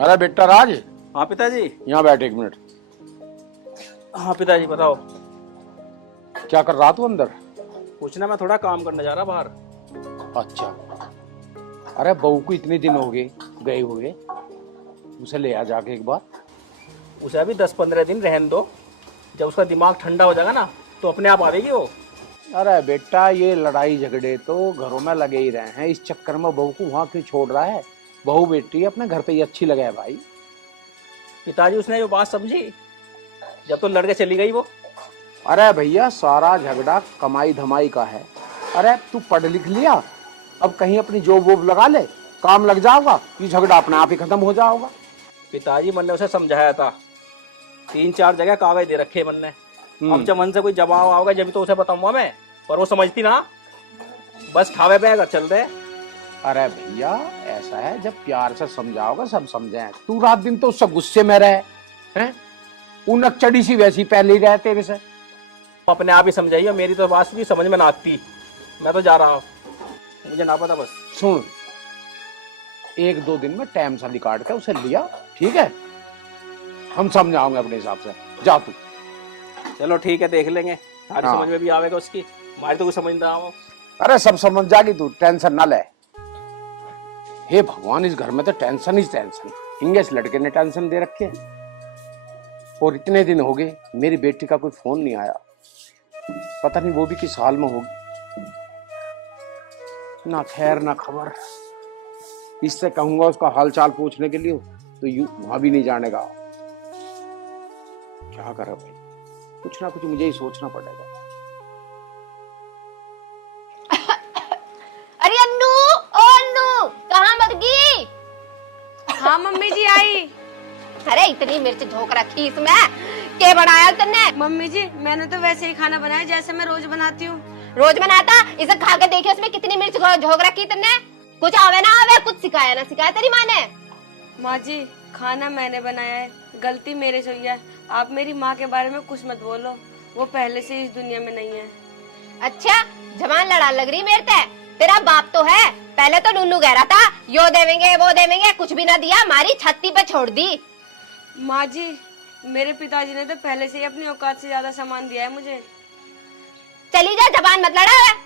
अरे बेटा राज, हाँ पिताजी। यहाँ बैठ एक मिनट। हाँ पिताजी बताओ। क्या कर रहा तू अंदर? कुछ ना, मैं थोड़ा काम करने जा रहा बाहर। अच्छा। अरे बहू को इतने दिन हो गए हुए, उसे ले आ जाके एक बार। उसे अभी 10-15 दिन रहने दो। जब उसका दिमाग ठंडा हो जाएगा ना तो अपने आप आवेगी वो। अरे बेटा, ये लड़ाई झगड़े तो घरों में लगे ही रहे हैं, इस चक्कर में बहू को वहां क्यों छोड़ रहा है? बहू बेटी अपने घर पे ही अच्छी लगे है भाई। पिताजी उसने वो बात समझी जब तो लड़के चली गई वो। अरे भैया, सारा झगड़ा कमाई धमाई का है। अरे तू पढ़ लिख लिया, अब कहीं अपनी जॉब वोब लगा ले, काम लग जाओगा, ये झगड़ा अपने आप ही खत्म हो जाओगा। पिताजी मन ने उसे समझाया था, 3-4 जगह कागज दे रखे मन ने। अब जब मन से कोई जवाब आओगा जब तो उसे बताऊंगा मैं, पर वो समझती ना, बस ठावे पे अगर चल दे। अरे भैया, ऐसा है जब प्यार से समझाओगे सब समझे। तू रात दिन तो उससे गुस्से में रहे हैं, उनक चढ़ी सी वैसी पहले ही रहे तेरे से। अपने आप ही समझाइए, मेरी तो बात की समझ में ना आती। मैं तो जा रहा हूँ, मुझे ना पता। बस सुन, 1-2 दिन में टाइम सा निकाल के उसे लिया, ठीक है? हम समझाओगे अपने हिसाब से। जा तू। चलो ठीक है, देख लेंगे। सारी हाँ। समझ में भी आवेगा उसकी, हमारी तो कुछ समझ नहीं रहा हूँ। अरे सब समझ जाएगी, तू टेंशन ना ले। हे भगवान, इस घर में तो टेंशन ही टेंशन। हिंगे इस लड़के ने टेंशन दे रखे है। और इतने दिन हो गए मेरी बेटी का कोई फोन नहीं आया, पता नहीं वो भी किस हाल में होगी। ना खैर ना खबर। इससे कहूंगा उसका हाल चाल पूछने के लिए तो वहां भी नहीं जाने का। क्या करे भाई, कुछ ना कुछ मुझे ही सोचना पड़ेगा। अरे अन्नू, ओ अन्नू, कहाँ मर गई? हाँ मम्मी जी आई। अरे इतनी मिर्च झोंक रखी इसमें, क्या बनाया तुमने? मम्मी जी मैंने तो वैसे ही खाना बनाया जैसे मैं रोज बनाती हूँ। रोज बनाता, इसे खा के देखिए उसमें कितनी मिर्च झोंक रखी तुमने। कुछ आवे ना आवे, कुछ सिखाया ना सिखाया तेरी माँ ने। माँ जी खाना मैंने बनाया है, गलती मेरे से हुई है। आप मेरी माँ के बारे में कुछ मत बोलो, वो पहले से इस दुनिया में नहीं है। अच्छा, जवान लड़ा लग रही मेरे ते। तेरा बाप तो है, पहले तो नूनू कह रहा था यो देवेंगे वो देवेंगे, कुछ भी ना दिया, हमारी छत्ती पे छोड़ दी। माँ जी मेरे पिताजी ने तो पहले से ही अपनी औकात से ज्यादा सामान दिया है मुझे। चली जा, जबान मत लड़ा है।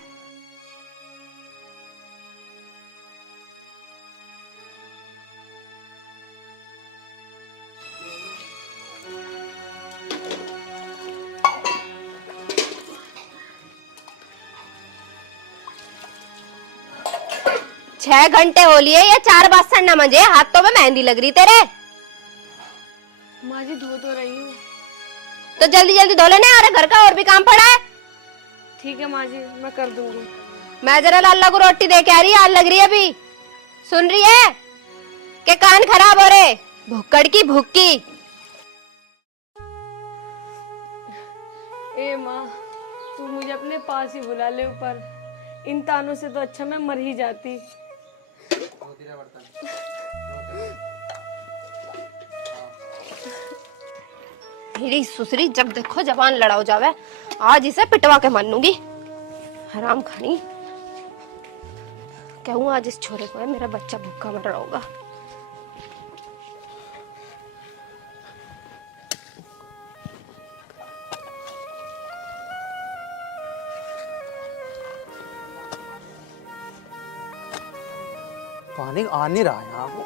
छह घंटे हो लिए ये 4 बासन न मंजे, हाथों में मेहंदी लग रही तेरे। माँ जी धो तो रही हूँ। तो जल्दी जल्दी धो लेने, अरे घर का और भी काम पड़ा है। ठीक है माँ जी मैं कर दूंगी। मैं जरा लाला को रोटी दे के आ रही, आग लग रही है अभी। सुन रही है कि कान खराब हो रहे, भुक्कड़ की भुक्की। ए माँ तू मुझे अपने पास ही बुला ले ऊपर, इन तानों से तो अच्छा मैं मर ही जाती। मेरी सुसरी जब देखो जवान लड़ा हो जावे, आज इसे पिटवा के मानूंगी। हराम खानी कहूँ आज इस छोरे को है, मेरा बच्चा भूखा मर रहा होगा। पानी आ नहीं रहा यहाँ को।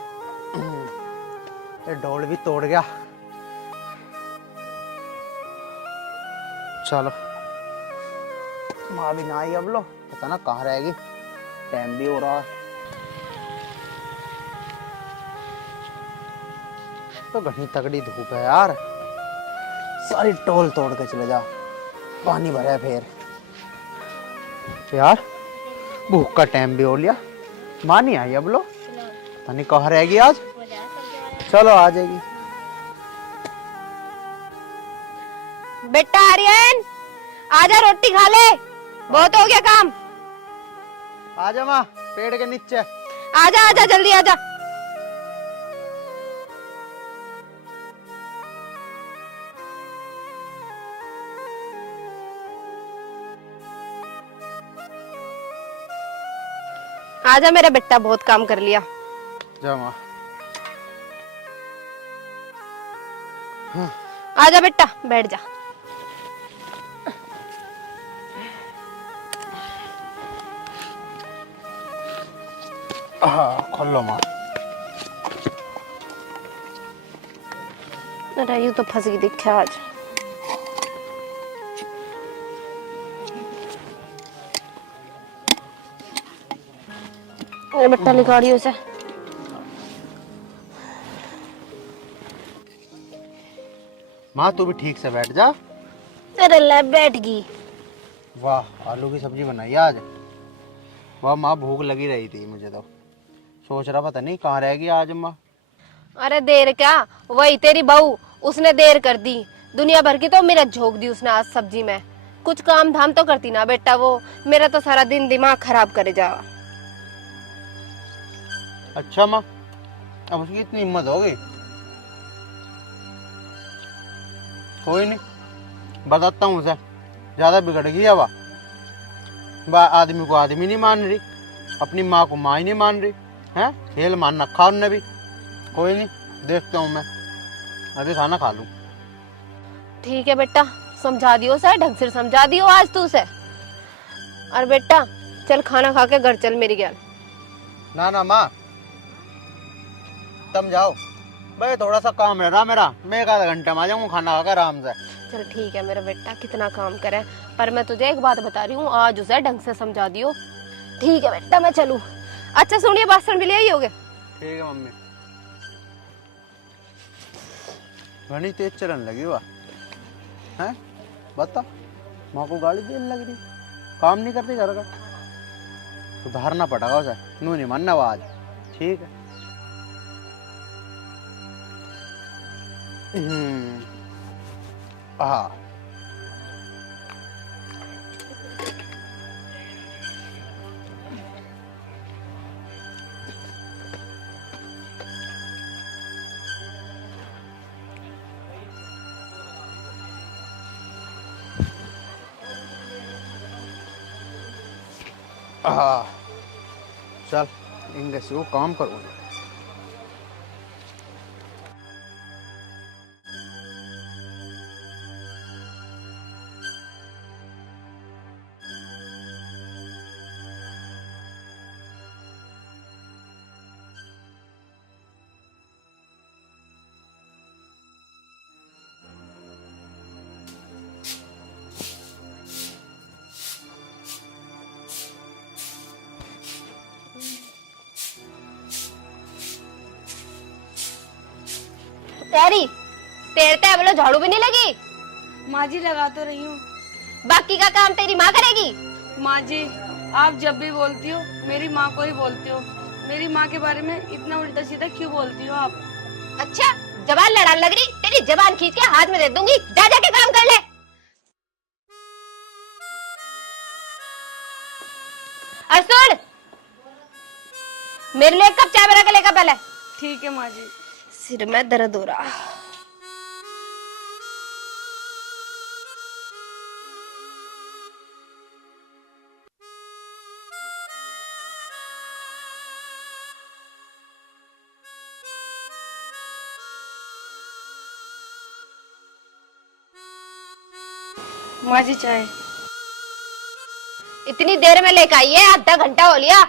ये डोल भी तोड़ गया। चलो माँ भी ना आई अब, लो पता ना कहाँ रहेगी, टाइम भी हो रहा है। तो घनी तगड़ी धूप है यार, सारी टोल तोड़ के चले जा, पानी भरा है फिर। यार भूख का टाइम भी हो लिया, माँ नहीं आई अब, लो पता नहीं कहाँ रहेगी आज। चलो आ जाएगी। बेटा आर्यन, आजा रोटी खा ले, बहुत हो गया काम। आजा माँ, पेड़ के नीचे। आजा आजा जल्दी आजा। आजा मेरा बेटा, बहुत काम कर लिया। जा माँ। आजा बेटा बैठ जा। हाँ खोल लो माँ। अरे यूं तो फंस गई दिखे आज। अरे बेटा लिखाड़ी उसे। माँ तू भी ठीक से बैठ जा। अरे ले बैठ गई। वाह आलू की सब्जी बनाई आज। वाह माँ भूख लगी रही थी मुझे तो। सोच रहा पता नहीं कहाँ रहेगी आज माँ। अरे देर क्या, वही तेरी बहू, उसने देर कर दी। दुनिया भर की तो मिर्च झोंक दी उसने आज सब्जी में। कुछ काम धाम तो करती ना बेटा वो। मेरा तो सारा दिन दिमाग खराब करे जा। अच्छा माँ अब उसकी इतनी हिम्मत हो गई। कोई नहीं बताता हूँ उसे। ज्यादा बिगड़ गई है वह आदमी को आदमी नहीं मान रही, अपनी माँ को माँ ही नहीं मान रही है। खेल मान रखा उनने भी। कोई नहीं देखता हूँ मैं, अभी खाना खा लूं। ठीक है बेटा समझा दियो उसे, ढंग से समझा दियो आज तू उसे। और बेटा चल खाना खा के घर चल मेरी गैल। ना ना माँ तुम जाओ, भाई थोड़ा सा काम रह रहा मेरा। मैं 1 आधा घंटे में आ जाऊंगा खाना खाकर आराम से। चल ठीक है मेरा बेटा, कितना काम करे। पर मैं तुझे एक बात बता रही हूँ, आज उसे ढंग से समझा दियो। ठीक है बेटा मैं चलूं। अच्छा सुनिए बासन भी ले आई होगे। ठीक है मम्मी। घनी तेज चलन लगी वाह हैं। बता माँ को गाली देने लग रही, काम नहीं करती घर का। सुधारना पड़ेगा उसे, नू नहीं मानना वो आज। ठीक है हाँ हाँ चल इनके से वो काम करूँगा। तेरी तेरते बोलो झाड़ू भी नहीं लगी। माँ जी लगा तो रही हूँ। बाकी का काम तेरी माँ करेगी। माँ जी आप जब भी बोलती हो मेरी माँ को ही बोलती हो। मेरी माँ के बारे में इतना उल्टा सीधा क्यों बोलती हो आप? अच्छा जबान लड़ाने लग रही, तेरी जबान खींच के हाथ में दे दूंगी। जा जाके काम कर ले। और सुन मेरे लिए 1 कप चाय बना के लेकर पहले। ठीक है माँ जी। सिर में दर्द हो रहा। माँ जी चाय। इतनी देर में लेकर आई है, आधा घंटा हो लिया।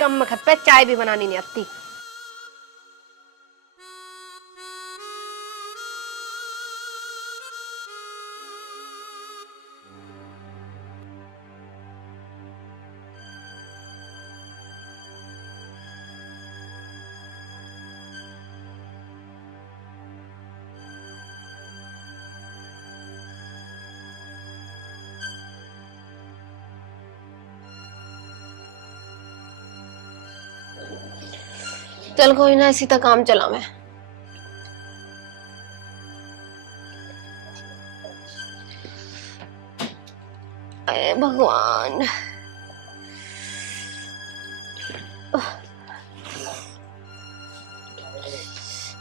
कम वक्त पे चाय भी बनानी नहीं आती। चल कोई ना, इसी तक काम चला मैं। अरे भगवान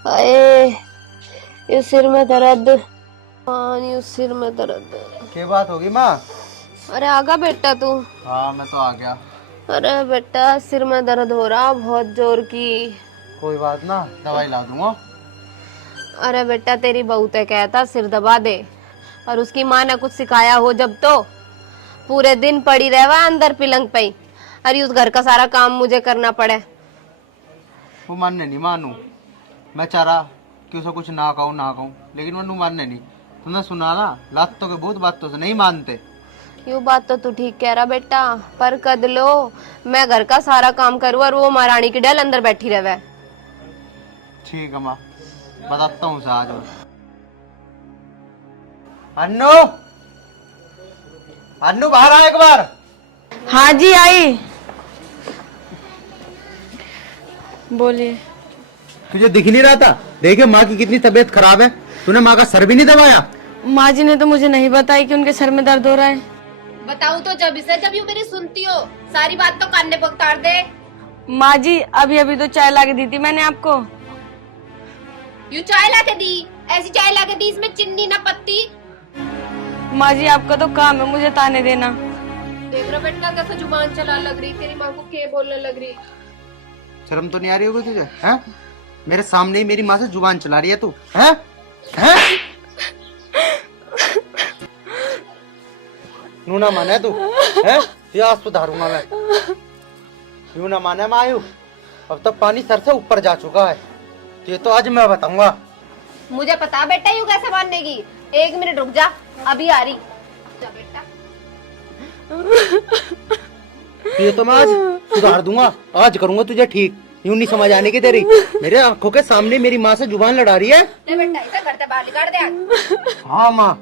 अरे ये सिर में दर्द, ये सिर में दर्द। क्या बात होगी माँ? अरे आगा बेटा तू। हाँ मैं तो आ गया। अरे बेटा सिर में दर्द हो रहा बहुत जोर की। कोई बात ना, दवाई ला दूंगा। अरे बेटा तेरी बहू तो कहता सिर दबा दे, और उसकी माँ ने कुछ सिखाया हो जब तो पूरे दिन पड़ी रहवा अंदर पिलंग पे ही। अरे उस घर का सारा काम मुझे करना पड़े। वो मानने नहीं मानू, मैं चाह रहा कि उसे कुछ ना कहूँ, लेकिन वो मानने नहीं। तुमने सुना ना, लातों के बहुत बातों से नहीं मानते। यूँ बात तो तू ठीक कह रहा बेटा, पर कद लो मैं घर का सारा काम करूँ और वो महारानी की डल अंदर बैठी रहे। ठीक है माँ, बताता हूँ आज। अन्नू, अन्नू बाहर आ एक बार। हाँ जी आई। बोलिए। तुझे दिख नहीं रहा था? देखे माँ की कितनी तबीयत खराब है, तूने माँ का सर भी नहीं दबाया। माँ जी ने तो मुझे नहीं बताई कि उनके सर में दर्द हो रहा है। बताऊं तो जब यूँ मेरी सुनती हो सारी बात तो कान पे उतार दे। माँ जी अभी अभी तो चाय ला के दी थी मैंने आपको। यूँ चाय ला के दी? ऐसी चाय ला के दी इसमें चीनी ना पत्ती? माँ जी आपका तो काम है मुझे ताने देना। देख रहा बेटा कैसे जुबान चला लग रही, तेरी माँ को क्या बोलने लग रही। शर्म तो नहीं आ रही होगी तुझे? हैं? मेरे सामने ही मेरी माँ से जुबान चला रही है तू, हैं? हैं? यूं ना माने तू, हैं? ये आज सुधारूंगा मैं। यूं ना माने मायू, अब तक पानी सर से ऊपर जा चुका है। ये तो आज मैं बताऊंगा। मुझे पता बेटा यूँ कैसे मानने की। 1 मिनट रुक जा, अभी आ रही। जा बेटा। ये तो मैं आज सुधार दूंगा, आज करूंगा तुझे ठीक। यूं नहीं समझ आने की तेरी। मेरे आंखों के सामने मेरी माँ से जुबान लड़ा रही है। ले बेटा इसे घर से बाहर निकाल दे। हाँ माँ,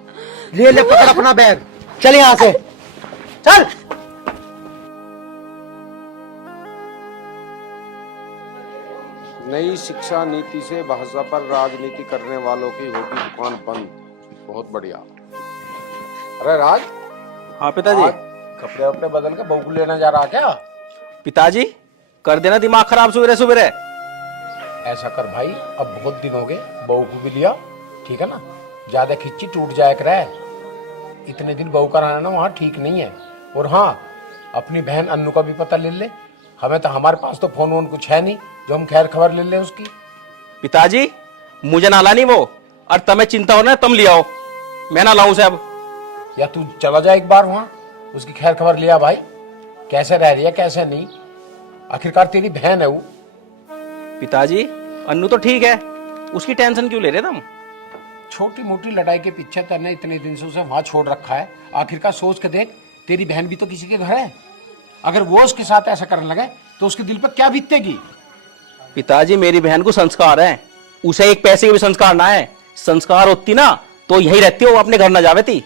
ले ले पकड़ अपना बैग, चल यहाँ से चल। नई शिक्षा नीति से भाषा पर राजनीति करने वालों की होगी दुकान बंद। बहुत बढ़िया। अरे राज। हाँ पिताजी। कपड़े वपड़े बदल के बहू को लेने जा रहा क्या? पिताजी कर देना दिमाग खराब सुबह सुबह। ऐसा कर भाई, अब बहुत दिन हो गए, बहू को भी लिया, ठीक है ना? ज्यादा खिच्ची टूट जाए कर है। इतने दिन बहू का रहना वहाँ ठीक नहीं है। और हाँ, अपनी बहन अन्नू का भी पता ले ले। हमें तो, हमारे पास तो फोन वोन कुछ है नहीं जो हम खैर खबर ले ले उसकी। पिताजी मुझे ना लानी वो, और तुम्हें चिंता हो ना तुम ले आओ, मैं ना लाऊं सब। या तू चला जा एक बार वहाँ, उसकी खैर खबर लिया भाई, कैसे रह रही है कैसे नहीं। आखिरकार तेरी बहन है वो। पिताजी अन्नू तो ठीक है, उसकी टेंशन क्यों ले रहे तुम? छोटी मोटी लड़ाई के पीछे तेने इतने दिन से उसे वहां छोड़ रखा है। आखिरकार सोच के देख, तेरी बहन भी तो किसी के घर है। अगर वो उसके साथ ऐसा करने लगे तो उसके दिल पर क्या बीतेगी? पिताजी मेरी बहन को संस्कार है, उसे एक पैसे के भी संस्कार ना है। संस्कार होती ना तो यही रहती हो, अपने घर ना जावे थी।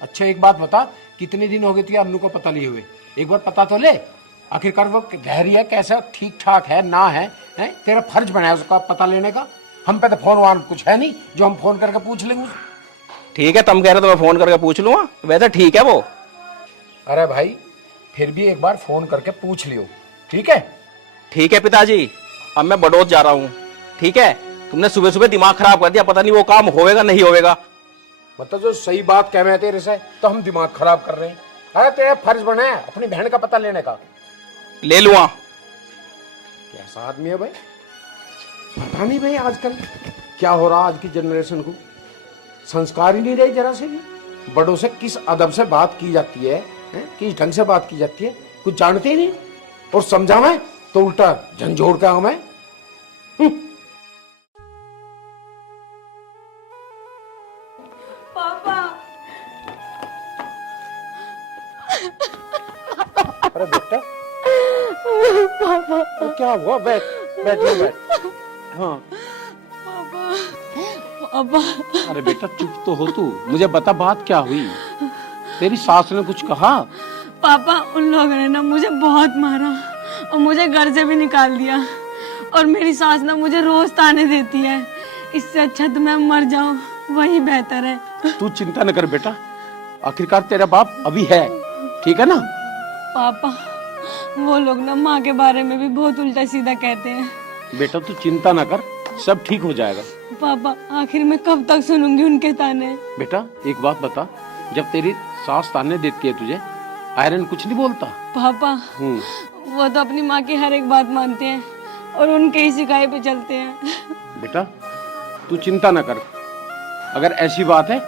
अच्छा एक बात बता, कितने दिन हो गए थे अन्नू को पता लिए हुए? एक बार पता तो ले, आखिरकार वो रह रही है कैसा, ठीक ठाक है ना है? तेरा फर्ज बनाया उसका पता लेने का। हम पे तो फोन वान कुछ है नहीं जो हम फोन करके पूछ लेंगे। ठीक है तुम कह रहे हो तो मैं फोन करके पूछ लूंगा, वैसे ठीक है वो। अरे भाई फिर भी एक बार फोन करके पूछ लियो, ठीक है? ठीक है पिताजी, अब मैं बड़ौद जा रहा हूँ, ठीक है? तुमने सुबह सुबह दिमाग खराब कर दिया, पता नहीं वो काम होएगा नहीं होएगा। मतलब जो सही बात कह रहे हैं तेरे से तो हम दिमाग खराब कर रहे हैं। अरे तेरा फर्ज बना है अपनी बहन का पता लेने का। ले लूंगा। कैसा आदमी है भाई, पता नहीं भाई आजकल क्या हो रहा। आज की जनरेशन को संस्कार ही नहीं रहे जरा से भी। बड़ों से किस अदब से बात की जाती है, किस ढंग से बात की जाती है, कुछ जानते ही नहीं। और समझावे तो उल्टा झंझोड़ का हमें। पापा। अरे बेटा पापा तो क्या हुआ? बैठ बैठ बैठ। हाँ पापा। अरे बेटा चुप तो हो तू, मुझे बता बात क्या हुई? तेरी सास ने कुछ कहा? पापा उन लोगों ने ना मुझे बहुत मारा और मुझे घर से भी निकाल दिया, और मेरी सास ना मुझे रोज ताने देती है। इससे अच्छा तो मैं मर जाऊं, वही बेहतर है। तू चिंता न कर बेटा, आखिरकार तेरा बाप अभी है, ठीक है ना? पापा वो लोग ना माँ के बारे में भी बहुत उल्टा सीधा कहते हैं। बेटा तू चिंता ना कर, सब ठीक हो जाएगा। पापा आखिर मैं कब तक सुनूंगी उनके ताने? बेटा एक बात बता, जब तेरी सास ताने देती है तुझे, आयरन कुछ नहीं बोलता? पापा हम्म। वो तो अपनी माँ की हर एक बात मानते हैं और उनके ही सिखाए पे चलते हैं। बेटा तू चिंता ना कर, अगर ऐसी बात है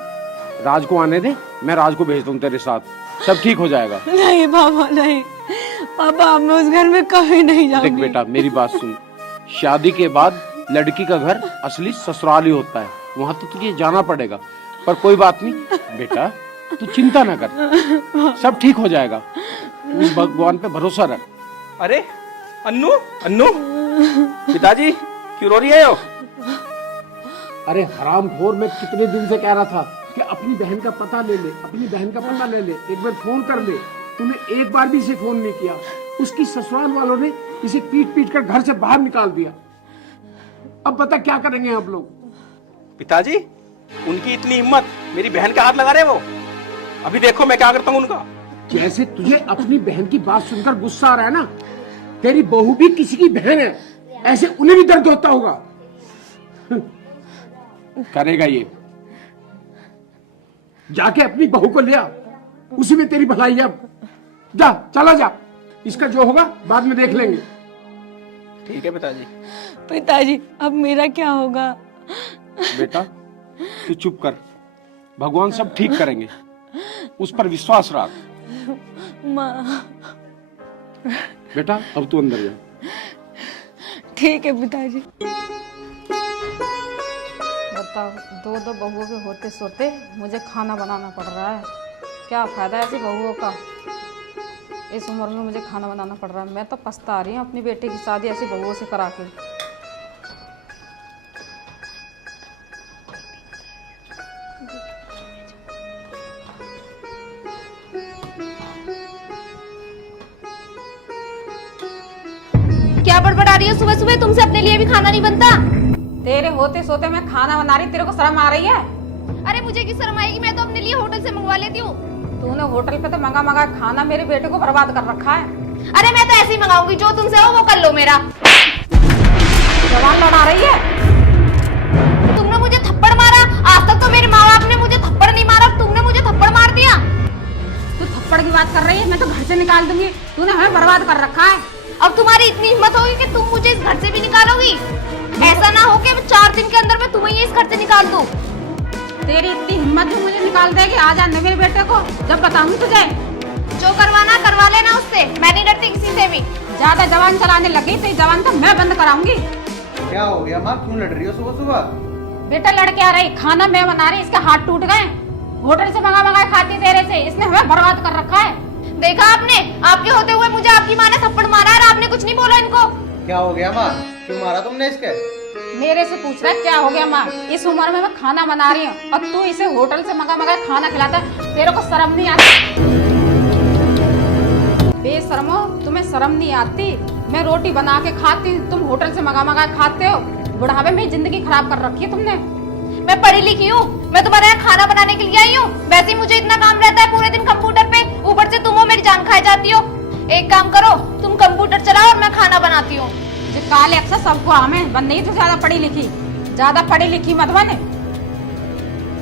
राज को आने दे, मैं राज को भेजता हूँ तेरे साथ, सब ठीक हो जाएगा। नहीं पापा नहीं, पापा अब मैं उस घर में कभी नहीं देख जाऊंगी। बेटा मेरी बात सुन, शादी के बाद लड़की का घर असली ससुराल ही होता है, वहां तो तुझे जाना पड़ेगा, पर कोई बात नहीं बेटा, तू चिंता ना कर, सब ठीक हो जाएगा, तू उस भगवान पे भरोसा रख। अरे अन्नू, अन्नू, पिताजी क्यों रो रही है हो? अरे हरामखोर, मैं कितने दिन से कह रहा था कि अपनी बहन का पता ले ले, अपनी बहन का पता ले ले, एक बार फोन कर ले, तूने एक बार भी इसे फोन नहीं किया। उसकी ससुराल वालों ने इसे पीट पीट कर घर से बाहर निकाल दिया, अब पता क्या करेंगे आप लोग। पिताजी उनकी इतनी हिम्मत, मेरी बहन का हाथ लगा रहे वो, अभी देखो मैं क्या करता हूँ उनका। जैसे तुझे अपनी बहन की बात सुनकर गुस्सा आ रहा है ना, तेरी बहू भी किसी की बहन है, ऐसे उन्हें भी दर्द होता होगा। करेगा ये, जाके अपनी बहू को ले आ, उसी में तेरी भलाई है। अब जा, चला जा, इसका जो होगा बाद में देख लेंगे। ठीक है पिताजी। पिताजी अब मेरा क्या होगा? बेटा तू चुप कर, भगवान सब ठीक करेंगे, उस पर विश्वास रख। माँ। बेटा अब तू अंदर जा। ठीक है पिताजी। बताओ, दो दो बहुओं के होते सोते मुझे खाना बनाना पड़ रहा है। क्या फ़ायदा है ऐसी बहुओं का, इस उम्र में मुझे खाना बनाना पड़ रहा है। मैं तो पछता रही हूँ अपनी बेटी की शादी ऐसी बहुओं से करा के। क्या बड़बड़ा रही हो सुबह सुबह? तुमसे अपने लिए भी खाना नहीं बनता? तेरे होते सोते मैं खाना बना रही, तेरे को शर्म आ रही है? अरे मुझे की शर्म आएगी, मैं तो अपने लिए होटल से मंगवा लेती हूँ। तूने होटल पे तो मंगा मंगा खाना मेरे बेटे को बर्बाद कर रखा है। अरे मैं तो ऐसे ही मंगाऊंगी, जो तुमसे हो वो कर लो मेरा। जवान लड़ा रही है। तुमने मुझे थप्पड़ मारा, आज तक तो मेरे माँ बाप ने मुझे थप्पड़ नहीं मारा, तुमने मुझे थप्पड़ मार दिया। तू थप्पड़ की बात कर रही है? मैं तो घर से निकाल दूंगी, तूने हमें बर्बाद कर रखा है। अब तुम्हारी इतनी हिम्मत होगी कि तुम मुझे इस घर से भी निकालोगी? ऐसा ना हो कि 4 दिन के अंदर मैं तुम्हें इस घर से निकाल दूं। तेरी इतनी हिम्मत भी मुझे निकाल देगी? आ जाने मेरे बेटे को, जब बताऊंगी तुझे। जो करवाना करवा लेना उससे, मैं नहीं डरती किसी से भी। ज्यादा जवान चलाने लगी तो जवान तो मैं बंद कराऊंगी। क्या हो गया माँ, क्यों लड़ रही हो सुबह सुबह? बेटा लड़के आ रही, खाना मैं बना रही, इसके हाथ टूट गए। होटल से मंगा मंगा खाती तेरे से, इसने हमें बर्बाद कर रखा है। देखा आपने, आपके होते हुए मुझे आपकी माँ ने थप्पड़ मारा और आपने कुछ नहीं बोला इनको। क्या हो गया माँ, क्यों मारा तुमने इसके? मेरे से पूछ रहा है क्या हो गया माँ? इस उम्र में मैं खाना बना रही हूँ और तू इसे होटल से मंगा मंगा खाना खिलाता है, तेरे को शर्म नहीं आती? बेशर्मो, तुम्हें शर्म नहीं आती? मैं रोटी बना के खाती हूँ, तुम होटल से मंगा मंगा खाते हो। बुढ़ापे में जिंदगी खराब कर रखी है तुमने। मैं पढ़ी लिखी हूँ, मैं तुम्हारे यहाँ खाना बनाने के लिए आई हूँ। वैसे ही मुझे इतना काम रहता है पूरे दिन कंप्यूटर पे, ऊपर से तुम हो मेरी जान खाई जाती हो। एक काम करो, तुम कंप्यूटर चलाओ और मैं खाना बनाती हूँ। जो काले अक्सर सबको हमें बन नहीं, तो ज्यादा पढ़ी लिखी, ज्यादा पढ़ी लिखी मत बने।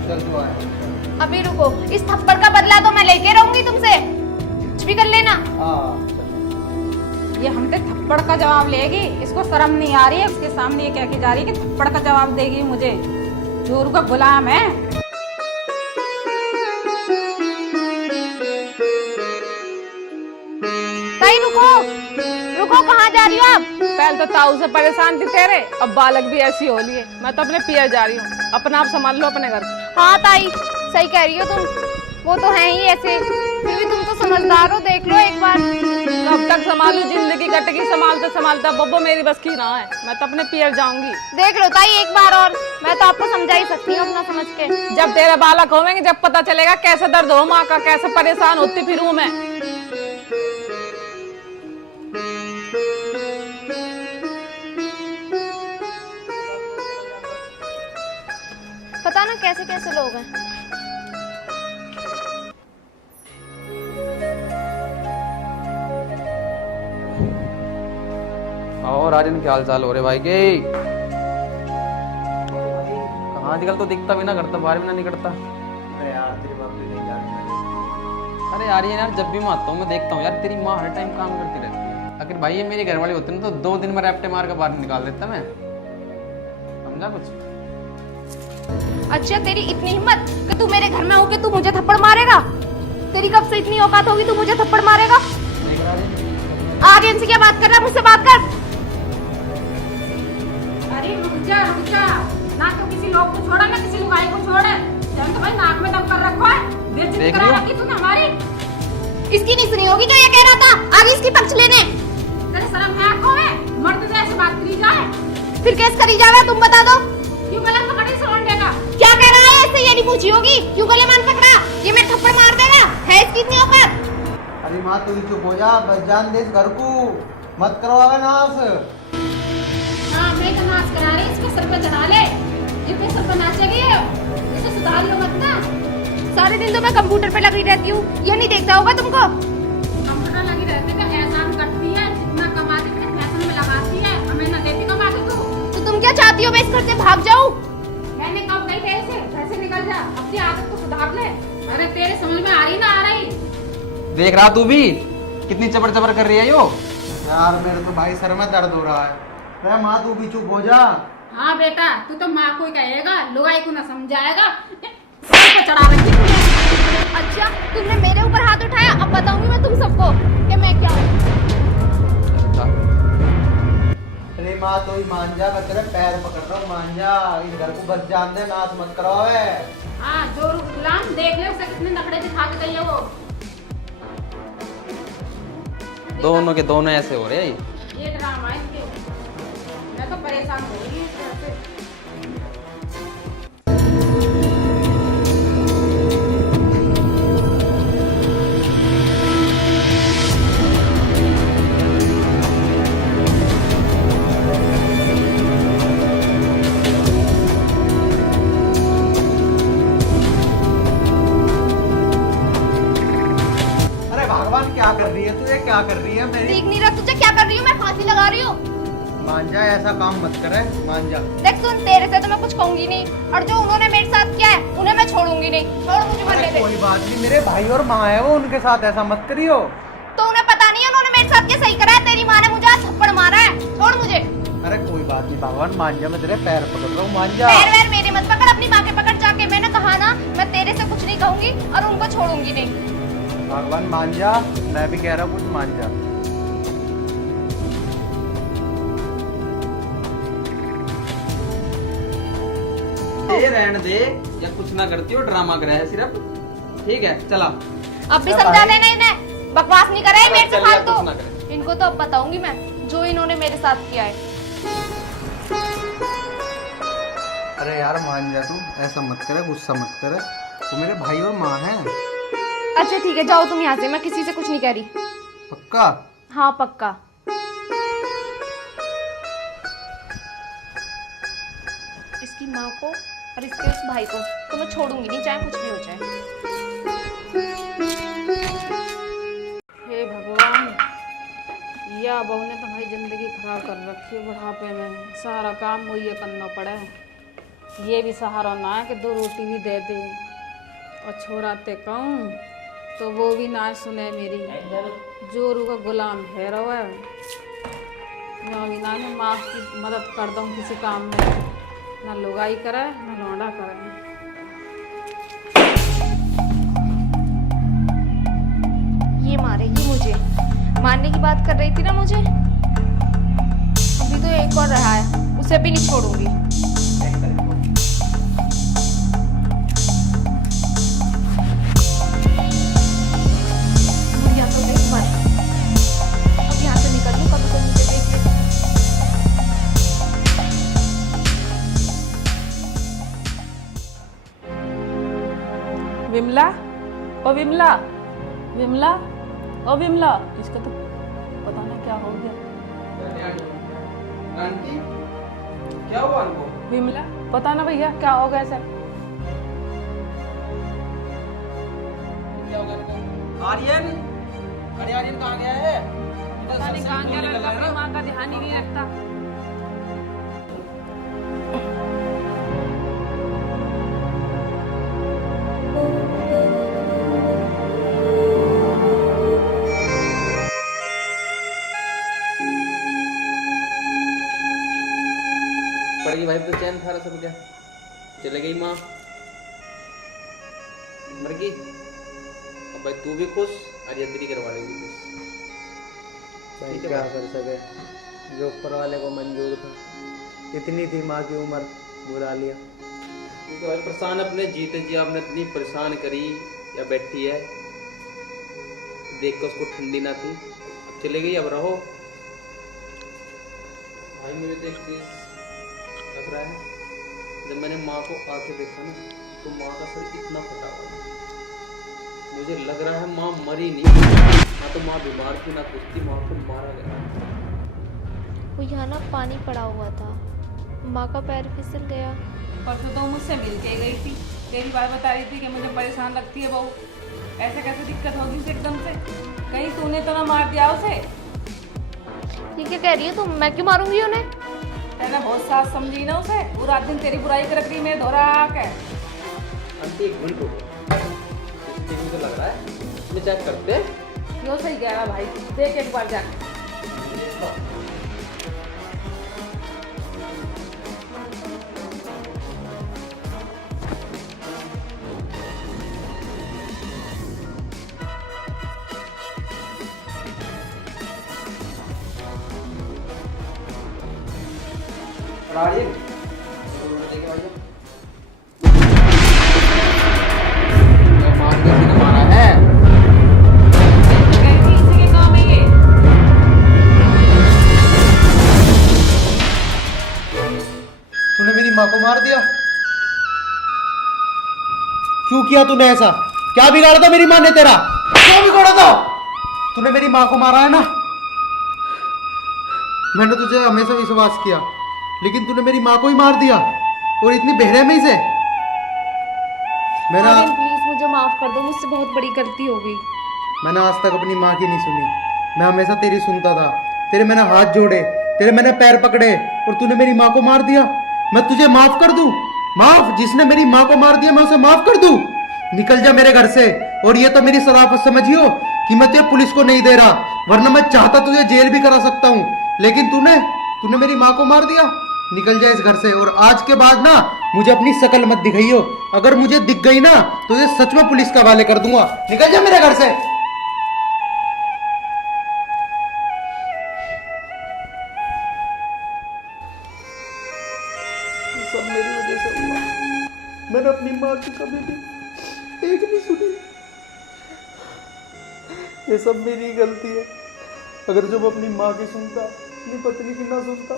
चल तू आया। अभी रुको, इस थप्पड़ का बदला तो मैं लेके रहूंगी तुमसे, कुछ भी कर लेना। ये हमसे थप्पड़ का जवाब लेगी, इसको शर्म नहीं आ रही है? इसके सामने ये कह के जा रही है कि थप्पड़ का जवाब देगी मुझे। जोरू का गुलाम है। ताई रुको, रुको, कहाँ जा रही हो आप? पहले तो ताऊ से परेशान थी तेरे, अब बालक भी ऐसी हो लिए। मैं तो अपने पियर जा रही हूँ, अपना आप संभाल लो अपने घर। हाँ ताई सही कह रही हो तुम, वो तो है ही ऐसे, फिर भी तुम तो समझदार हो, देख लो एक बार। कब तक संभालू, जिंदगी कटेगी संभालते संभालते, बब्बो मेरी बस की ना है। मैं तो अपने पियर जाऊंगी। देख लो ताई एक बार और, मैं तो आपको समझा ही सकती हूँ अपना समझ के। जब तेरे बालक होंगे, जब पता चलेगा कैसे दर्द हो माँ का, कैसे परेशान होती फिरूं मैं। पता ना कैसे कैसे लोग हैं। और राजन क्या हाल चाल हो रहे भाई के? कहाँ आजकल तो दिखता भी ना, घर तो बाहर भी ना निकलता। अरे यार तेरे बाप ने नहीं जाने। अरे यार ये यार जब भी मैं आता हूँ मैं देखता हूँ यार तेरी माँ हर टाइम काम करती रहती है। आखिर भाई ये मेरे घर वाले होते ना तो 2 दिन में रैप्टे मार के बाहर निकाल देता मैं, समझा कुछ? अच्छा तेरी इतनी हिम्मत कि तू मेरे घर में होके तू मुझे थप्पड़ मारेगा? तेरी कब से इतनी औकात होगी तू मुझे थप्पड़ मारेगा? आर्यन से क्या बात कर रहा है? मुझसे बात कर। अरे रुक जा ना, तो किसी लोग को छोड़ा ना किसी लुगाई को छोड़े। जब तो भाई नाक में दम कर रखा है, बेइज्जती करा रखी तूने हमारी। इसकी नहीं सुनी होगी जो ये कह रहा था, आगे इसकी पक्ष लेने। तेरे शर्म है आंखों में? मर्द से ऐसे बात करी जाए? फिर केस करी जावे, तुम बता दो। क्यों गला पकड़ी सौंडे का? क्या कह रहा है? ऐसे ये नहीं पूछी होगी क्यों गले मान पकड़ा? ये मैं थप्पड़ मार देगा है इसकी इतनी औकात? अरे माँ तू चुप हो जा, बस जान दे इस घर को, मत करवावे नाश। हाँ मैं तो नाच करा रही, इसके सर पे चढ़ा ले। ये पे सर पे नाचेगी, इसे सुधारियो मत ना। सारे दिन तो मैं कंप्यूटर पे लगी रहती हूँ, ये नहीं देखता होगा तुमको? कंप्यूटर लगी रहती का एहसान करती है, जितना कमाती है फैशन में लगाती है, हमें न देती कमा के तू। तो तुम क्या चाहती हो मैं इस घर से भाग जाऊँ? मैंने कब गई तेरे से? घर से निकल जा, अपनी आदत को सुधार ले। अरे तेरे समझ में आ रही ना आ रही? देख रहा तू भी कितनी चबर चबर कर रही है यो। यार मेरे तो भाई सर में दर्द हो रहा है। अरे माँ तू भी चुप हो जा। हाँ बेटा, तू तो माँ को ही कहेगा, लुगाई को ना समझाएगा। सर पे चढ़ा रखी तूने। अच्छा तुमने मेरे ऊपर हाथ उठाया, अब बताऊंगी मैं तुम सबको कि मैं क्या हूँ। अरे माँ तो ही मान जा, मैं तेरे पैर पकड़ रहा हूँ, मान जा। इस घर को बस जान दे, नाच मत करवावे। हाँ जोर गुलाम, देख ले उसे कितने नखरे दिखा के गई है वो। दोनों के दोनों ऐसे हो रहे हैं। ये ड्रामा है इसके। मैं तो परेशान हो रही हूँ इस तरह से। अरे भगवान क्या कर रही है तू? ये क्या कर रही है मेरी? देख नहीं रहा तुझे क्या कर रही हूँ? मैं फांसी लगा रही हूँ। मान जा, ऐसा काम मत करे, मान जा। देख सुन, तेरे से तो मैं कुछ कहूंगी नहीं, और जो उन्होंने मेरे साथ किया है उन्हें मैं छोड़ूंगी नहीं। छोड़ मुझे मरने अरे दे। कोई बात नहीं, मेरे भाई और माँ है वो, उनके साथ ऐसा मत करियो। तो उन्हें पता नहीं है उन्होंने मेरे साथ क्या सही करा है? तेरी माँ ने मुझे आज थप्पड़ मारा है, छोड़ मुझे। अरे कोई बात नहीं भगवान, मान जा, मैं तेरे पैर पकड़ रहा हूँ, मान जा। पैर वैर मेरे मत पकड़, अपनी माँ के पकड़ जाके। मैंने कहा ना मैं तेरे से कुछ नहीं कहूंगी और उनको छोड़ूंगी नहीं। भगवान मान जा, मैं भी कह रहा हूँ कुछ, मान जा। दे रहने दे या कुछ ना करती हो, ड्रामा कर है सिर्फ। ठीक है चला। अब भी समझा देना इन्हें, बकवास नहीं करे मेरे से चल यार, कुछ फालतू। ना करे। इनको तो अब बताऊंगी मैं जो इन्होंने मेरे साथ किया है। अरे यार मान जा, तू ऐसा मत करे, गुस्सा मत करे, तू मेरे भाई और माँ है। अच्छा ठीक है, जाओ तुम यहाँ से, मैं किसी से कुछ नहीं कह रही। पक्का? हाँ पक्का। इसकी माँ को और इसके उस भाई को तो मैं छोड़ूंगी नहीं, चाहे कुछ भी हो जाए। हे भगवान, या बहू ने तो भाई जिंदगी खराब कर रखी है। बुढ़ापे में सारा काम मुझे करना पड़ा है। ये भी सहारा ना है कि 2 रोटी भी दे दे, और छोराते कहूँ तो वो भी ना सुने मेरी। जोरू का गुलाम है रहो है। मैं भी ना माँ की मदद कर दूँ किसी काम में, ना लुगाई करे ना लौंडा करे। ये मारेगी मुझे, मारने की बात कर रही थी ना मुझे। अभी तो एक और रहा है, उसे भी नहीं छोड़ूंगी। यहाँ तो देख मत, अब यहाँ से निकल लूँ, कभी तो मुझे देख ले। विमला, ओ विमला, विमला, ओ विमला, इसका तो पता नहीं क्या हो गया। आंटी क्या हुआ उनको? विमला, पता ना भैया क्या हो गया सर। क्या हो गया उनको? आर्यन, अरे आर्यन कहाँ गया है? पता नहीं कहाँ गया लड़का, अपनी माँ का ध्यान ही नहीं रखता। माँ मर गई, अब भाई तू भी खुश और ये तेरी घरवाली भी खुश। भाई क्या कर सके, जो ऊपर वाले को मंजूर था। इतनी थी माँ की उम्र, बुला लिया। क्योंकि भाई परेशान अपने जीते जी आपने इतनी परेशान करी, या बैठी है देख कर उसको ठंडी ना थी, अब चले गई, अब रहो। भाई मुझे तो एक चीज लग रहा है, जब मैंने माँ को आके देखा ना तो माँ का सर इतना फटा हुआ है, मुझे लग रहा है माँ मरी नहीं, ना तो माँ बीमार थी ना कुछ थी, माँ को मारा गया। वो यहाँ ना पानी पड़ा हुआ था, माँ का पैर फिसल गया। परसों तो मुझसे मिल के गई थी, तेरी बात बता रही थी कि मुझे परेशान लगती है बहू, ऐसे कैसे दिक्कत होगी उसे एकदम से, कहीं तूने तो ना मार दिया उसे। ये क्या कह रही है तुम, मैं क्यों मारूंगी उन्हें? मैंने बहुत साथ समझी ना उसे, वो रात दिन तेरी बुराई कर रही मेरे धोरा आके। आंटी एक मिनट हो गया, मुझे लग रहा है इसमें चेक करते हैं। यो सही कह रहा भाई, देख एक बार जाके। मारा है इसी के काम है ये। तूने मेरी माँ को मार दिया, क्यों किया तूने ऐसा? क्या बिगाड़ा था मेरी माँ ने तेरा? क्या बिगाड़ा था? तूने मेरी माँ को मारा है ना। मैंने तुझे हमेशा विश्वास किया, लेकिन तूने मेरी माँ को ही मार दिया, और इतनी बेरहमी से। मैंने प्लीज मुझे माफ कर दो, मुझसे बहुत बड़ी गलती हो गई। मैंने आज तक अपनी माँ की नहीं सुनी, मैं हमेशा तेरी सुनता था। तेरे मैंने हाथ जोड़े, तेरे मैंने पैर पकड़े, और तूने मेरी माँ को मार दिया। मैं तुझे माफ कर दूं? माफ? जिसने मेरी माँ को मार दिया मैं उसे माफ कर दूं? निकल जा मेरे घर से। और ये तो मेरी शराफत समझियो कि मैं तुझे पुलिस को नहीं दे रहा, वरना मैं चाहता तुझे जेल भी करा सकता हूँ, लेकिन तूने मेरी माँ को मार दिया। निकल जा इस घर से, और आज के बाद ना मुझे अपनी शकल मत दिखाइयो। अगर मुझे दिख गई ना तो तुझे सच में पुलिस के हवाले कर दूंगा। निकल जा मेरे घर से। सब मेरी वजह से हुआ, मैंने अपनी माँ की कभी भी एक नहीं सुनी। ये सब मेरी गलती है। अगर जब अपनी माँ की सुनता, अपनी पत्नी की ना सुनता,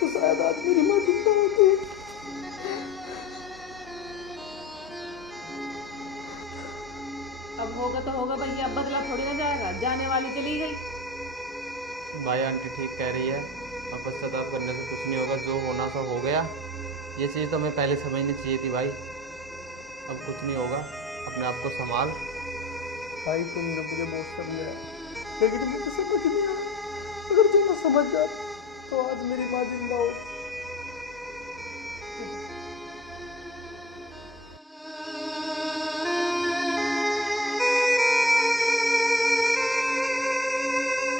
तो शायद आज मेरी माँ जिंदा होती। अब होगा तो होगा भैया, अब बदला थोड़ी ना जाएगा, जाने वाली चली गई। भाई आंटी ठीक कह रही है, अब पश्चाताप करने से कुछ नहीं होगा, जो होना सब हो गया। ये चीज़ तो हमें पहले समझनी चाहिए थी भाई, अब कुछ नहीं होगा, अपने आप को संभाल। भाई तुमने मुझे बहुत समझाया, लेकिन मुझे समझ नहीं आया। अगर जो मैं समझ जाता तो आज मेरी माँ जिंदा हो।